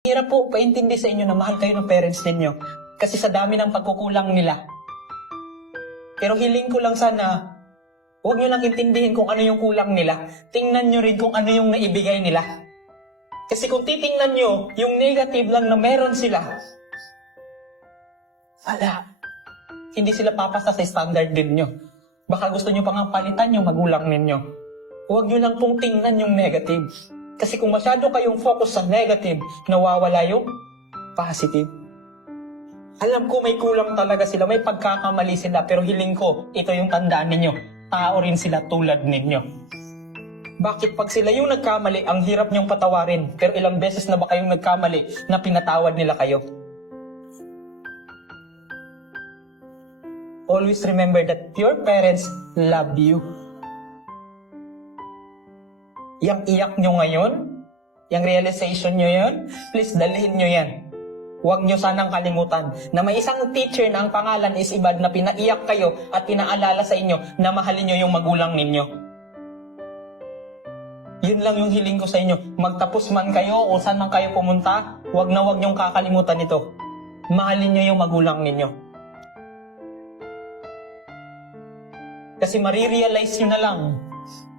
Hirap po paintindi sa inyo na mahal kayo ng parents ninyo kasi sa dami ng pagkukulang nila. Pero hiling ko lang sana, huwag nyo lang intindihin kung ano yung kulang nila. Tingnan nyo rin kung ano yung naibigay nila. Kasi kung titingnan nyo, yung negative lang na meron sila, hindi sila papasa sa standard din nyo. Baka gusto nyo pang palitan yung magulang ninyo. Huwag nyo lang pong tingnan yung negative. Kasi kung masyado kayong focus sa negative, nawawala yung positive. Alam ko may kulang talaga sila, may pagkakamali sila, pero hiling ko, ito yung tandaan ninyo. Tao rin sila tulad ninyo. Bakit pag sila yung nagkamali, ang hirap niyong patawarin, pero ilang beses na ba kayong nagkamali na pinatawad nila kayo? Always remember that your parents love you. Yang iyak nyo ngayon, yung realization nyo yun, please dalhin nyo yan. Huwag nyo sanang kalimutan na may isang teacher na ang pangalan is Ibad na pinaiyak kayo at pinaalala sa inyo na mahalin nyo yung magulang ninyo. Yun lang yung hiling ko sa inyo. Magtapos man kayo o saan man kayo pumunta, huwag na huwag nyong kakalimutan ito. Mahalin nyo yung magulang ninyo. Kasi marirealize nyo na lang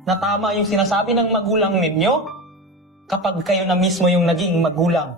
na tama yung sinasabi ng magulang ninyo kapag kayo na mismo yung naging magulang.